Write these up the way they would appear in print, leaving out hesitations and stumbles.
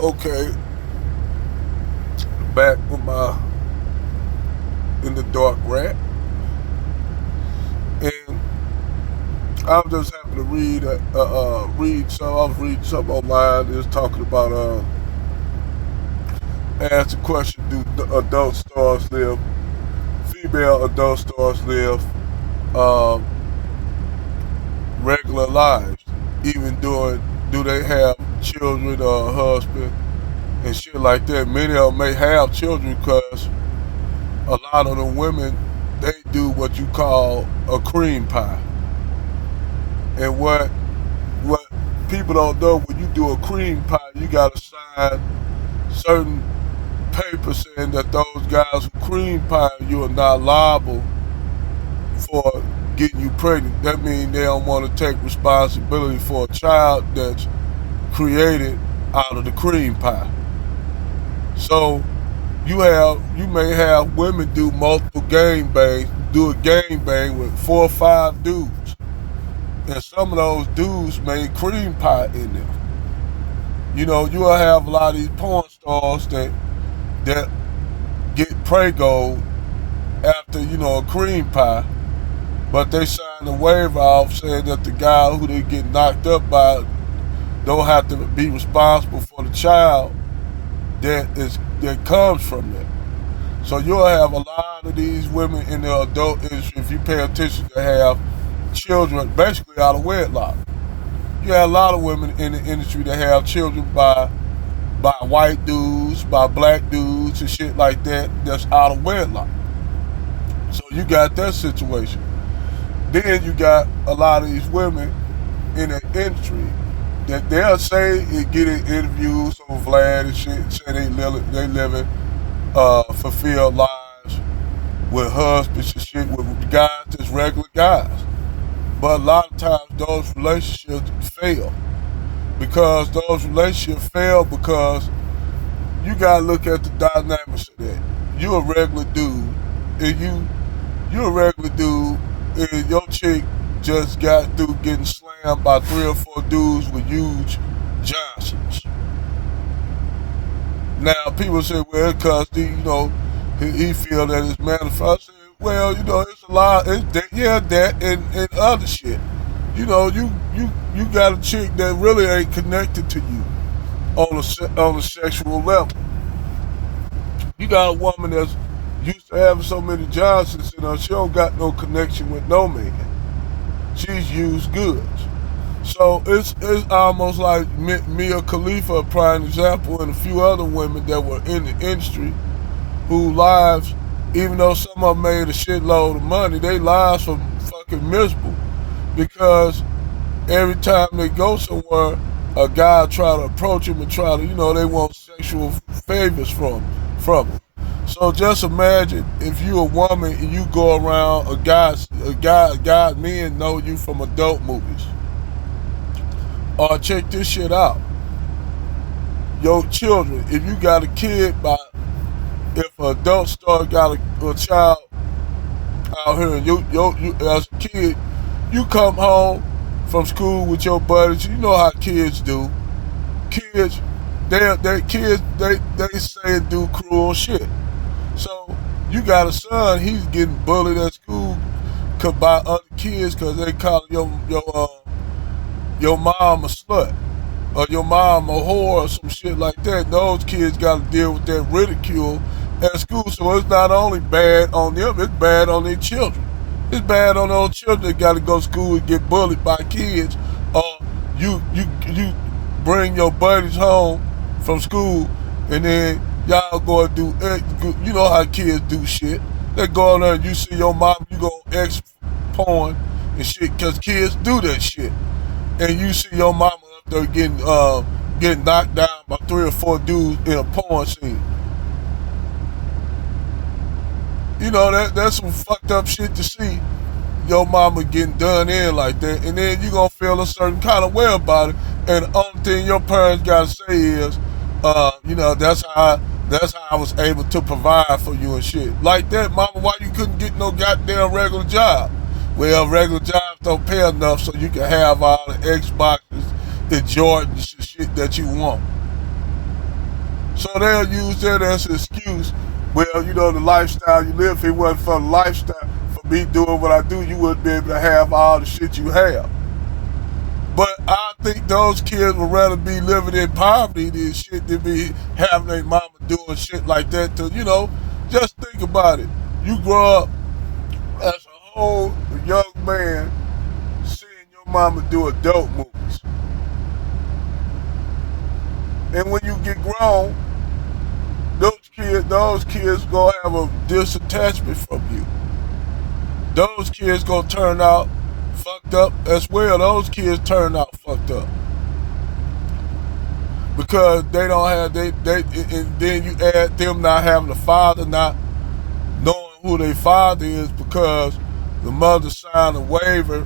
Okay, back with my in the dark rant, and I was just happy to read some. I was reading something online. It was talking about asked the question: do adult stars live? Female adult stars live uh, regular lives, even doing do they have children or a husband and shit like that. Many of them may have children because a lot of the women they do what you call a cream pie. And what people don't know, when you do a cream pie, you gotta sign certain papers saying that those guys who cream pie you are not liable for getting you pregnant. That means they don't want to take responsibility for a child that's created out of the cream pie. So you may have women do multiple game bangs, do a game bang with 4 or 5 dudes, and some of those dudes made cream pie in them. You know, you'll have a lot of these porn stars that get Prego after, a cream pie, but they sign a waiver off saying that the guy who they get knocked up by don't have to be responsible for the child that comes from that. So you'll have a lot of these women in the adult industry, if you pay attention, to have children basically out of wedlock. You have a lot of women in the industry that have children by white dudes, by black dudes, and shit like that. That's out of wedlock. So you got that situation. Then you got a lot of these women in the industry that they'll say and get in interviews on Vlad and shit, say they living fulfilled lives with husbands and shit with guys that's regular guys. But a lot of times those relationships fail because those relationships fail because you gotta look at the dynamics of that. You a regular dude, and you a regular dude, and your chick just got through getting slammed by 3 or 4 dudes with huge Johnsons. Now people say, well, because he feel that it's manifest. I said, well, it's a lot. It's that, yeah, that and other shit. You got a chick that really ain't connected to you on a sexual level. You got a woman that's used to having so many Johnsons in her. She don't got no connection with no man. She's used goods. So it's almost like Mia Khalifa, a prime example, and a few other women that were in the industry whose lives, even though some of them made a shitload of money, their lives were fucking miserable because every time they go somewhere, a guy try to approach them and try to, they want sexual favors from them. So just imagine if you a woman and you go around a guy, men know you from adult movies. Or check this shit out. Your children, if you got a kid if an adult star got a child out here and you as a kid, you come home from school with your buddies, you know how kids do. Kids, they say and do cruel shit. So you got a son, he's getting bullied at school by other kids because they call your mom a slut or your mom a whore or some shit like that. Those kids got to deal with that ridicule at school. So it's not only bad on them, it's bad on their children. It's bad on those children that got to go to school and get bullied by kids. Or you bring your buddies home from school and then y'all go and do, you know how kids do shit. They go in there and you see your mom, you go X porn and shit because kids do that shit. And you see your mama up there getting knocked down by 3 or 4 dudes in a porn scene. That's some fucked up shit to see your mama getting done in like that, and then you gonna feel a certain kind of way about it. And the only thing your parents gotta say is, that's how I was able to provide for you and shit. Like that, mama, why you couldn't get no goddamn regular job? Well, regular jobs don't pay enough so you can have all the Xboxes, the Jordans and shit that you want. So they'll use that as an excuse. Well, you know, the lifestyle you live, if it wasn't for the lifestyle, for me doing what I do, you wouldn't be able to have all the shit you have. But I think those kids would rather be living in poverty than shit than be having their mama doing shit like that. To, you know, just think about it. You grow up as a whole young man seeing your mama do adult movies. And when you get grown, those kids gonna have a disattachment from you. Those kids gonna turn out fucked up as well. Those kids turn out fucked up because they don't have and then you add them not having a father, not knowing who their father is because the mother signed a waiver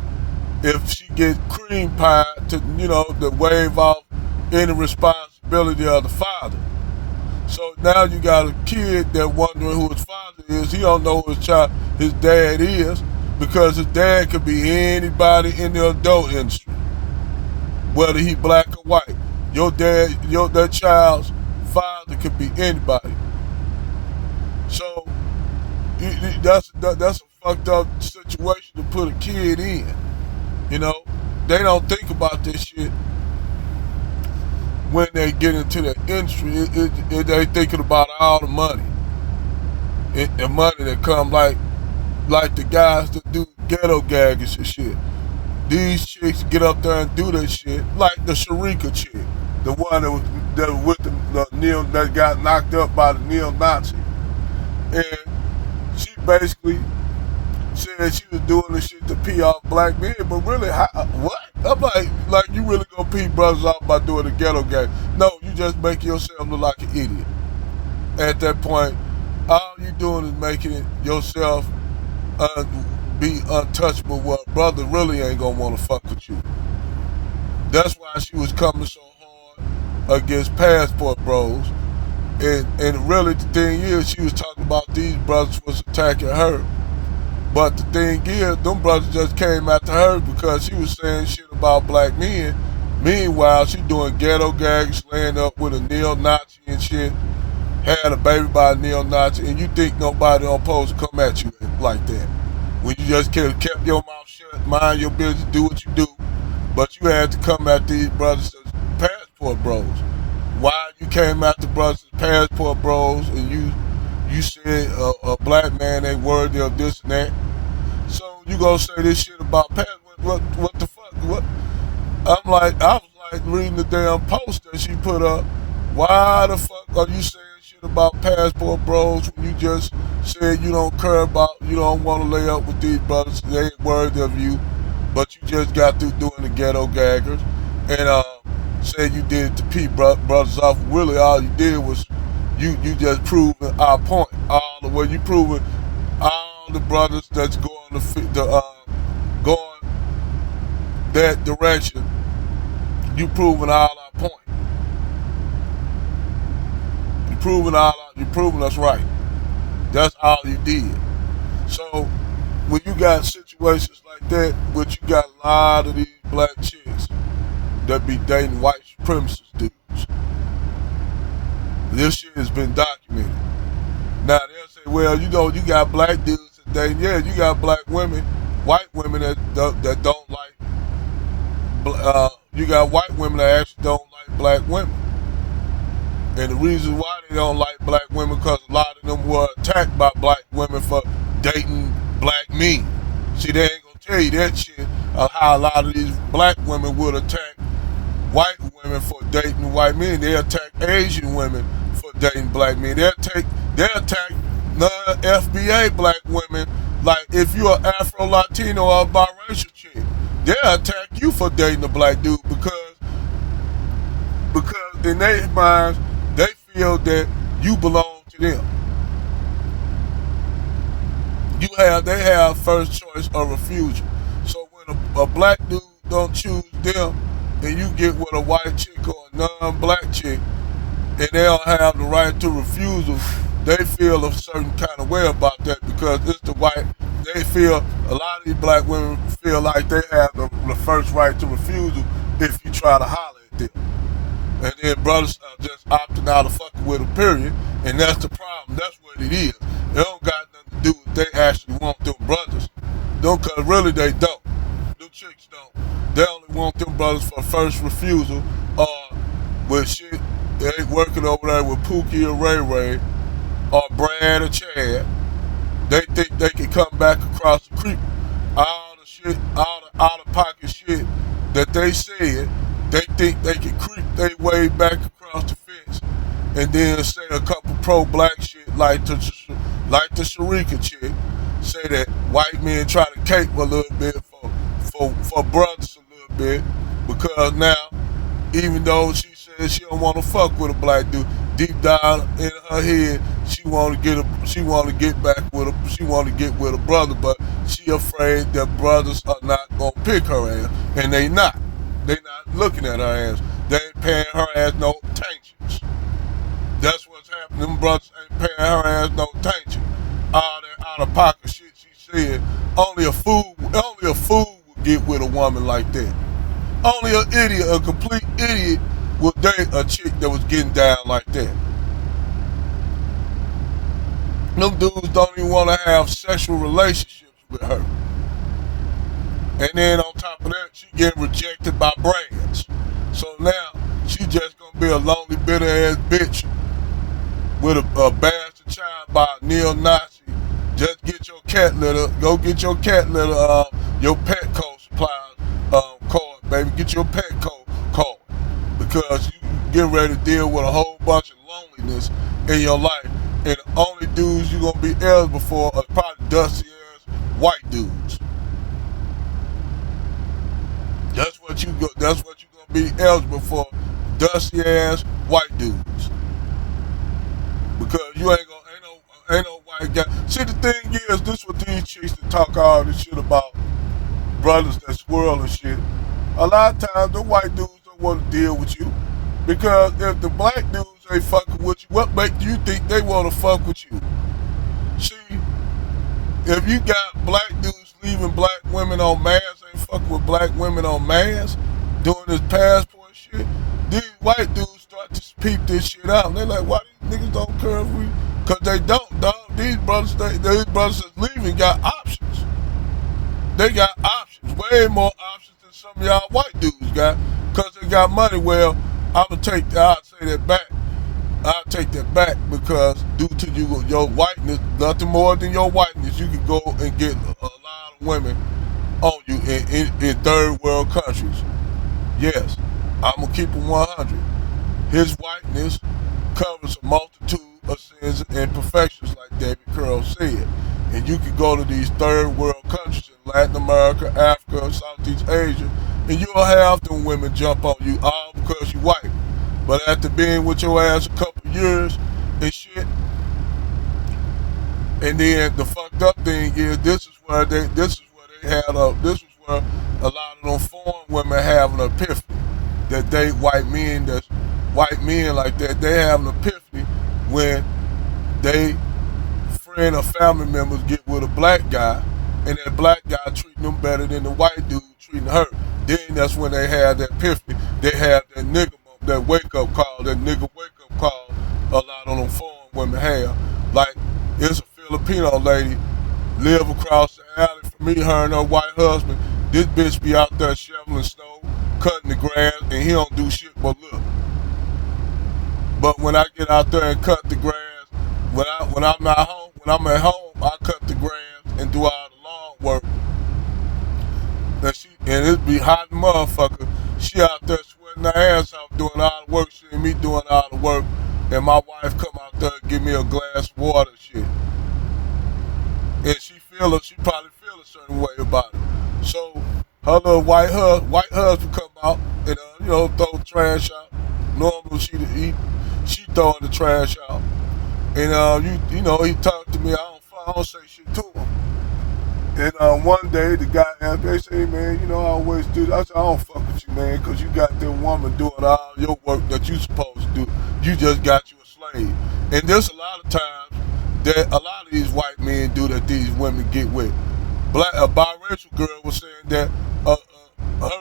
if she gets cream pie to to waive off any responsibility of the father. So now you got a kid that wondering who his father is. He don't know who his dad is, because his dad could be anybody in the adult industry, whether he black or white. That child's father could be anybody. So that's a fucked up situation to put a kid in. You know, they don't think about this shit when they get into the industry. They thinking about all the money and money that come like the guys that do ghetto gaggers and shit. These chicks get up there and do that shit, like the Sharika chick, the one that was with that got knocked up by the neo-Nazi, and she basically said she was doing this shit to pee off black men, but really, what? I'm like you really gonna pee brothers off by doing a ghetto gag? No, you just make yourself look like an idiot. At that point, all you doing is making it yourself be untouchable. Well, brother really ain't gonna want to fuck with you. That's why she was coming so hard against passport bros. And really the thing is, she was talking about these brothers was attacking her. But the thing is, them brothers just came after her because she was saying shit about black men. Meanwhile, she doing ghetto gags, laying up with a neo-Nazi and shit, had a baby by a neo-Nazi, and you think nobody on post to come at you like that. When you just kept your mouth shut, mind your business, do what you do. But you had to come at these brothers as passport bros. Why you came at the brothers as passport bros and you said a black man ain't worthy of this and that. So you gonna say this shit about passport? What the fuck? What? I was like reading the damn post that she put up. Why the fuck are you saying shit about passport bros when you just said you don't care about, you don't want to lay up with these brothers, they ain't worthy of you, but you just got through doing the ghetto gaggers and said you did it to pee brothers off. Really, all you did was you just proving our point all the way. You proving all the brothers that's going that direction. You proving all our point. You proving us right. That's all you did. So when you got situations like that, but you got a lot of these black chicks that be dating white supremacist dudes. This shit has been documented. Now they'll say, well, you got black dudes that dating. Yeah, you got black women, white women that don't like. You got white women that actually don't like black women. And the reason why they don't like black women, because a lot of them were attacked by black women for dating black men. See, they ain't gonna tell you that shit of how a lot of these black women would attack white women for dating white men. They attack Asian women for dating black men. They attack non-FBA black women. Like if you're an Afro-Latino or a biracial chick, they'll attack you for dating a black dude because in their minds, they feel that you belong to them. They have first choice or refusal. So when a black dude don't choose them, and you get with a white chick or a non-black chick, and they don't have the right to refusal, they feel a certain kind of way about that because it's the white. They feel, a lot of these black women feel like they have the first right to refusal if you try to holler at them. And then brothers are just opting out of fucking with them, period. And that's the problem. That's what it is. It don't got nothing to do with they actually want them brothers. Don't, cause really they don't. Them chicks don't. They only want them brothers for first refusal or with shit. They ain't working over there with Pookie or Ray Ray or Brad or Chad. They think they can come back across the creek. All the shit, all the out of pocket shit that they said, they think they can creep their way back across the fence and then say a couple pro-black shit like the Sharika chick, say that white men try to cape a little bit for brothers a little bit because now, even though she says she don't want to fuck with a black dude, deep down in her head she want to get back with she want to get with a brother, but she afraid that brothers are not gonna pick her ass, and they not. They not looking at her ass. They ain't paying her ass no attention. That's what's happening. Them brothers ain't paying her ass no attention. All that out of pocket shit she said. Only a fool would get with a woman like that. Only an idiot, a complete idiot, would date a chick that was getting down like that. Them dudes don't even want to have sexual relationships with her. And then on top of that, she getting rejected by brands. So now she just gonna be a lonely, bitter ass bitch with a bastard child by a neo-Nazi. Just get your cat litter. Go get your cat litter. Your Petco supplies card, baby. Get your Petco card because you getting ready to deal with a whole bunch of loneliness in your life, and the only dudes you gonna be eligible for are probably dusty ass white dudes. That's what you gonna be eligible for, dusty ass white dudes. Because you ain't no white guy. See, the thing is, this what these chicks that talk all this shit about brothers that swirl and shit. A lot of times the white dudes don't want to deal with you. Because if the black dudes ain't fucking with you, what make you think they want to fuck with you? See, if you got black dudes leaving black women on masks, ain't fucking with black women on masks, doing this passport shit, these white dudes start to peep this shit out. And they're like, why these niggas don't care if we? Because they don't, dog. These brothers that's leaving got options. They got options, way more options than some of y'all white dudes got, because they got money. Well, I'll take that back because due to your whiteness, nothing more than your whiteness, you can go and get a lot of women on you in third world countries. Yes, I'm going to keep it 100. His whiteness covers a multitude of sins and imperfections, like David Curl said. And you can go to these third world countries in Latin America, Africa, Southeast Asia, and you'll have them women jump on you all because you white. But after being with your ass a couple years and shit, and then the fucked up thing is this is where a lot of them foreign women have an epiphany that they white men like that, they have an epiphany when they friend or family members get with a black guy and that black guy treating them better than the white dude treating her. Then that's when they have that epiphany. They have that nigga, that wake up call, a lot of them foreign women have. Like, it's a Filipino lady live across the alley from me, her and her white husband. This bitch be out there shoveling snow, cutting the grass, and he don't do shit but look. But when I get out there and cut the grass, when I'm at home, I cut the grass and do all the lawn work. And it be hot motherfucker. She out there sweating her ass off doing all the work, seeing me doing all the work, and my wife come out there and give me a glass of water and shit. And she probably feel a certain way about it. So her little white husband come out and throw the trash out. Normally she throwing the trash out. And he talked to me. I don't say shit to him. And one day the guy asked me, they say, hey, man, I always do that. I said, I don't fuck with you, man, because you got that woman doing all your work that you supposed to do. You just got you a slave. And there's a lot of times that a lot of these white men do that these women get with. A biracial girl was saying that her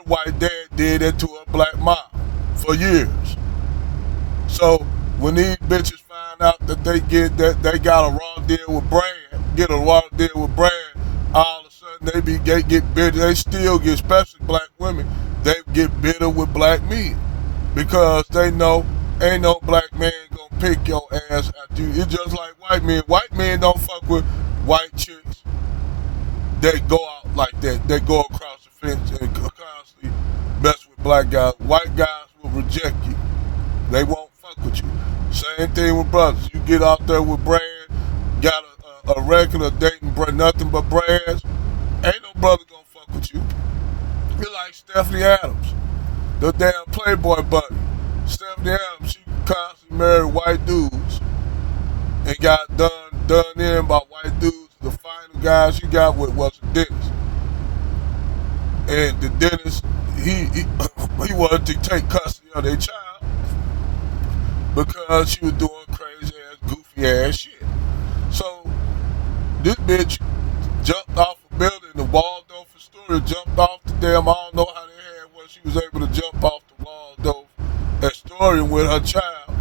white dad did that to her black mom for years. So when these bitches find out that they got a raw deal with brand, get a raw deal with brand, all of a sudden they get bitter. They still get, especially black women, they get bitter with black men because they know ain't no black man gonna pick your ass at you. It's just like white men. White men don't fuck with white chicks that go out like that. They go across the fence and constantly mess with black guys. White guys will reject you. They won't fuck with you. Same thing with brothers. You get out there with brand, got a regular dating nothing but brands, ain't no brother gonna fuck with you. You're like Stephanie Adams, the damn Playboy bunny. Stephanie Adams, she constantly married white dudes and got done in by white dudes. The final guy she got with was a dentist. And the dentist, he wanted to take custody of their child because she was doing crazy ass, goofy ass shit. So this bitch jumped off a building, the Waldorf Astoria, jumped off the damn, I don't know how they had where she was able to jump off the Waldorf Astoria with her child.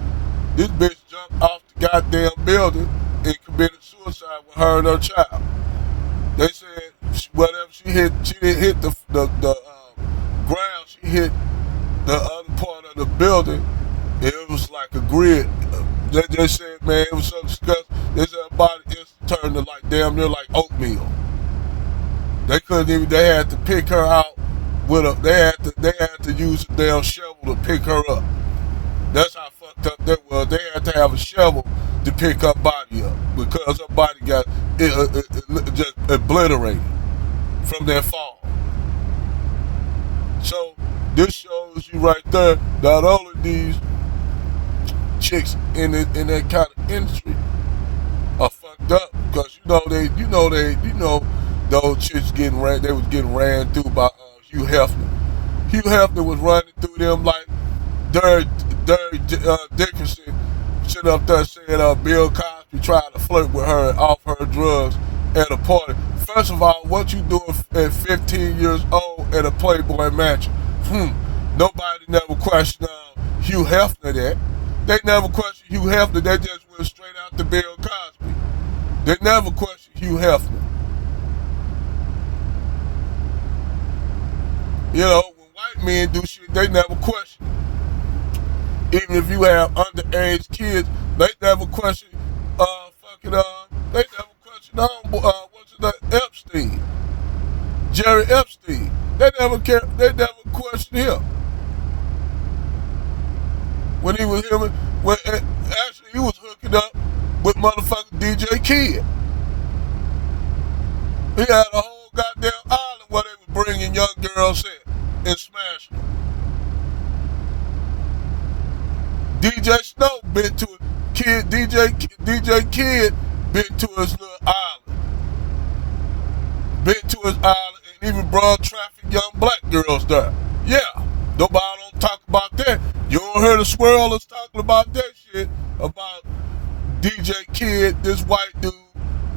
This bitch jumped off the goddamn building and committed suicide with her and her child. They said whatever she didn't hit the ground, she hit the other part of the building. It was like a grid. They just said, man, it was so disgusting. They said her body just turned to like damn near like oatmeal. They couldn't even. They had to pick her out with a. They had to use a damn shovel to pick her up. That's how fucked up that was. They had to have a shovel to pick her body up because her body got just obliterated from that fall. So this shows you right there that all of these chicks in that kind of industry are fucked up because you know those chicks they was getting ran through by Hugh Hefner. Hugh Hefner was running through them like Derek Dickinson sitting up there saying Bill Cosby tried to flirt with her and offer her drugs at a party. First of all, what you doing at 15 years old at a Playboy mansion? Nobody never questioned Hugh Hefner that. They never questioned Hugh Hefner. They just went straight out to Bill Cosby. They never questioned Hugh Hefner. You know, when white men do shit, they never question it. Even if you have underage kids, they never question they never question what's his name? Epstein. Jerry Epstein. They never questioned him. When he was actually he was hooking up with motherfucking DJ Kid. He had a whole goddamn island where they were bringing young girls in and smashing them. DJ Snow been to a kid, DJ Kid been to his little island. Been to his island and even brought traffic young black girls there. Yeah, nobody don't talk about that. You don't hear the swirlers talking about that shit, about DJ Kid, this white dude,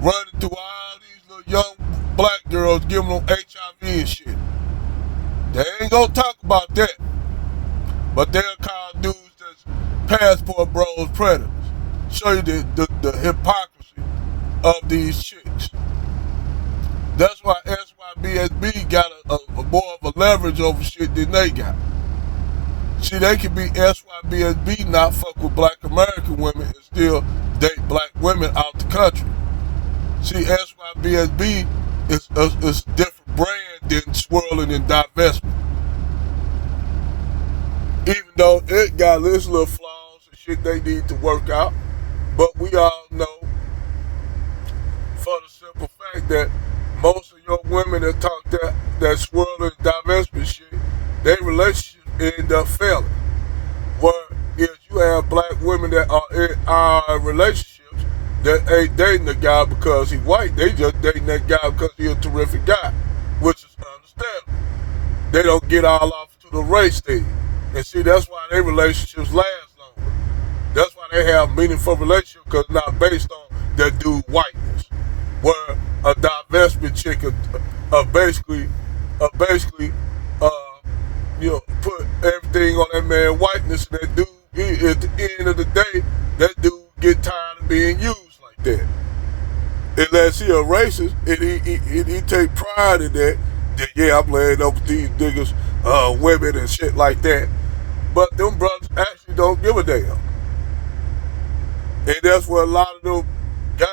running through all these little young black girls, giving them HIV and shit. They ain't gonna talk about that. But they'll call dudes that's passport bros predators. Show you the hypocrisy of these chicks. That's why SYBSB got a more of a leverage over shit than they got. See, they can be SYBSB, not fuck with black American women and still date black women out the country. See, SYBSB is a different brand than swirling and divestment. Even though it got its little flaws and shit they need to work out, but we all know for the simple fact that most of your women that talk that swirling and divestment shit, their relationships end up failing. Where if you have black women that are in relationships that ain't dating the guy because he's white, they just dating that guy because he's a terrific guy, which is understandable. They don't get all off to the race thing. And see, that's why their relationships last longer. That's why they have meaningful relationships, because it's not based on that dude whiteness. Where a divestment chick basically put everything on that man whiteness, and that dude, at the end of the a racist and he take pride in that, then yeah, I'm laying up with these niggas, women and shit like that. But them brothers actually don't give a damn. And that's where a lot of them guys,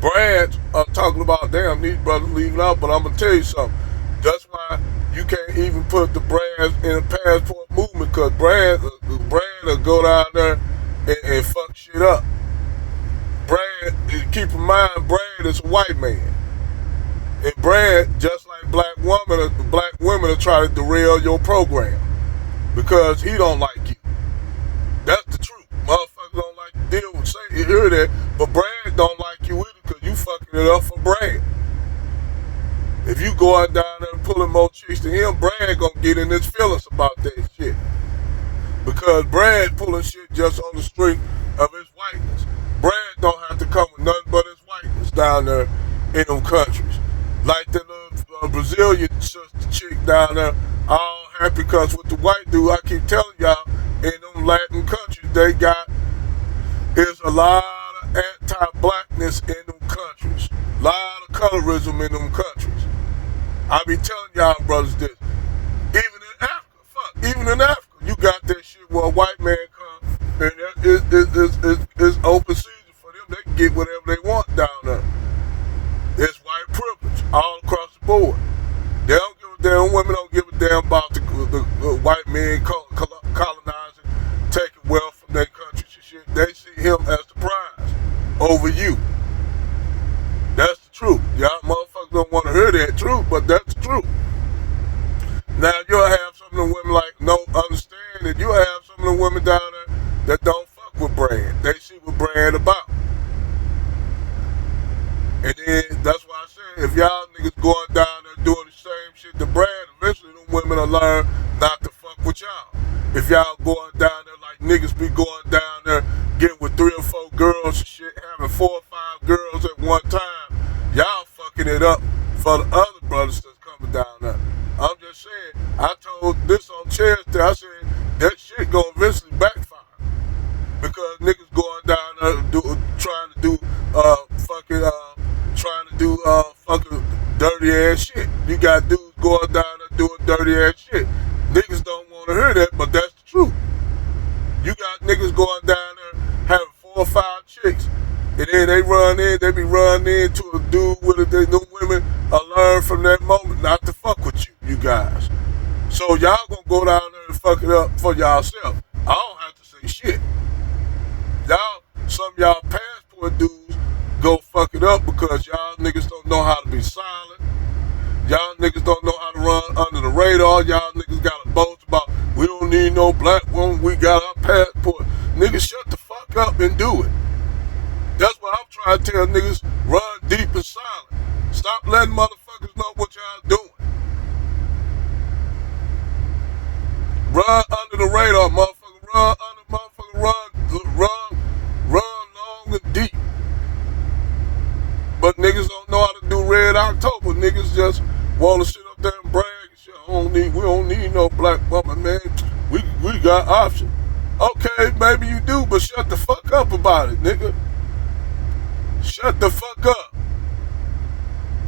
brands, are talking about, damn, these brothers leaving out. But I'm going to tell you something. That's why you can't even put the brands in a passport movement, because brands will go down there and fuck shit up. Brad, keep in mind, Brad is a white man. And Brad, just like black women are trying to derail your program because he don't like you. That's the truth. Motherfuckers don't like to deal with, say, you hear that, but Brad don't like you either because you fucking it up for Brad. If you go out down there and pulling more chicks than him, Brad gonna get in his feelings about that shit. Because Brad pulling shit just on the strength of his whiteness. Brad don't have to come with nothing but his whiteness down there in them countries. Like the little Brazilian sister chick down there, all happy because with the white dude, I keep telling y'all, in them Latin countries, they got, is a lot of anti-blackness in them countries. A lot of colorism in them countries. I be telling y'all brothers this. Even in Africa, even in Africa, you got that shit where a white man comes and it's open season for them. They can get whatever they want down there. It's white privilege all across the board. They don't give a damn, women don't give a damn about the white men colonizing, taking wealth from their countries and shit. They see him as the prize over you. That's the truth. Y'all motherfuckers don't want to hear that truth, but that's the truth. Now you'll have some of the women like no understand that you'll have some of the women down there that don't fuck with Brand. They see what Brand about. And then that's why I say if y'all niggas going down there doing the same shit to Brand, eventually them women will learn not to fuck with y'all. If y'all going down there like niggas be going down there getting with 3 or 4 girls and shit, having 4 or 5 girls at one time, y'all fucking it up for the other brothers that's coming down there. I'm just saying, I told this on Chester, I said that shit gonna eventually backfire. Because niggas going down there trying to do fucking dirty ass shit. You got dudes going down there doing dirty ass shit. Niggas don't want to hear that, but that's the truth. You got niggas going down there having 4 or 5 chicks, and then they be running into a dude with it. Them women learn from that moment not to fuck with you guys. So y'all gonna go down there and fuck it up for y'allself. I don't have to say shit. Some of y'all passport dudes go fuck it up because y'all niggas don't know how to be silent. Y'all niggas don't know how to run under the radar. Y'all niggas got a boast about, we don't need no black woman, we got our passport. Niggas shut the fuck up and do it. That's what I'm trying to tell niggas, run deep and silent. Stop letting motherfuckers know what y'all doing. Run under the radar, motherfucker. Run long and deep. But niggas don't know how to do Red October. Niggas just want to sit up there and brag and shit. We don't need no black woman, man. We got options. Okay, maybe you do, but shut the fuck up about it, nigga. Shut the fuck up.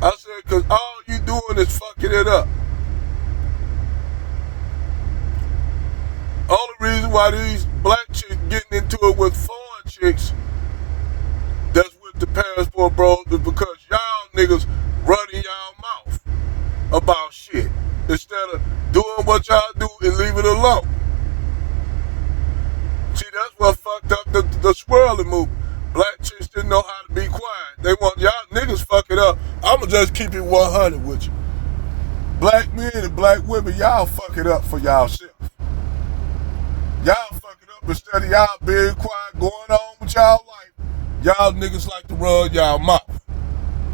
I said, cause all you doing is fucking it up. Only reason why these black chicks getting into it with foreign chicks that's with the passport bros is because y'all niggas running y'all mouth about shit instead of doing what y'all do and leave it alone. See, that's what fucked up the swirling movement. Black chicks didn't know how to be quiet. They want y'all niggas fuck it up. I'ma just keep it 100 with you. Black men and black women, y'all fuck it up for y'allself. Y'all fuck it up instead of y'all being quiet, going on with y'all life. Y'all niggas like to run y'all mouth.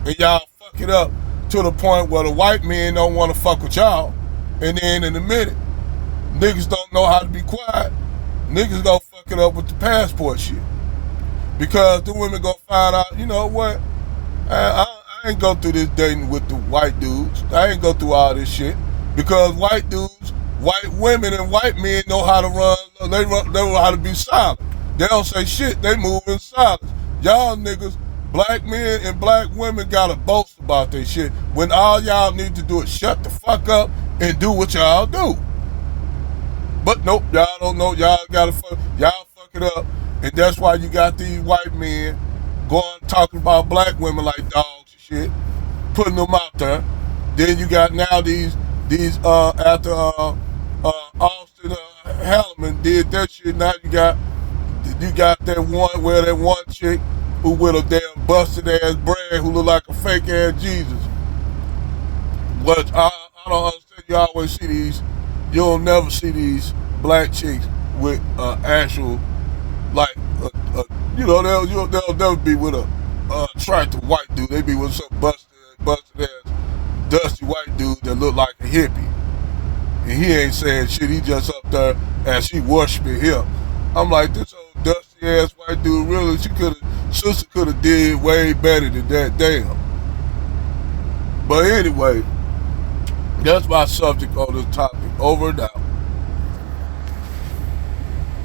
And y'all fuck it up to the point where the white men don't want to fuck with y'all. And then in a minute, niggas don't know how to be quiet. Niggas gonna fuck it up with the passport shit. Because the women gonna find out, you know what? I ain't go through this dating with the white dudes. I ain't go through all this shit. Because white dudes, white women and white men know how to run, they know how to be silent. They don't say shit, they move in silence. Y'all niggas, Black men and black women gotta boast about their shit when all y'all need to do is shut the fuck up and do what y'all do. But nope, y'all don't know. Y'all fuck it up, and that's why you got these white men going talking about black women like dogs and shit, putting them out there. Then you got now these after Austin Halliman did that shit. Now you got that one chick who with a damn busted ass brand who look like a fake ass Jesus. But I don't understand. You always see these. You'll never see these black chicks with actual like they'll never be with a attractive white dude. They be with some busted ass dusty white dude that look like a hippie, and he ain't saying shit. He just up there and she worshiping him. I'm like, this old dusty ass white dude, really, sister could have did way better than that, damn. But anyway, that's my subject on this topic. Over and out.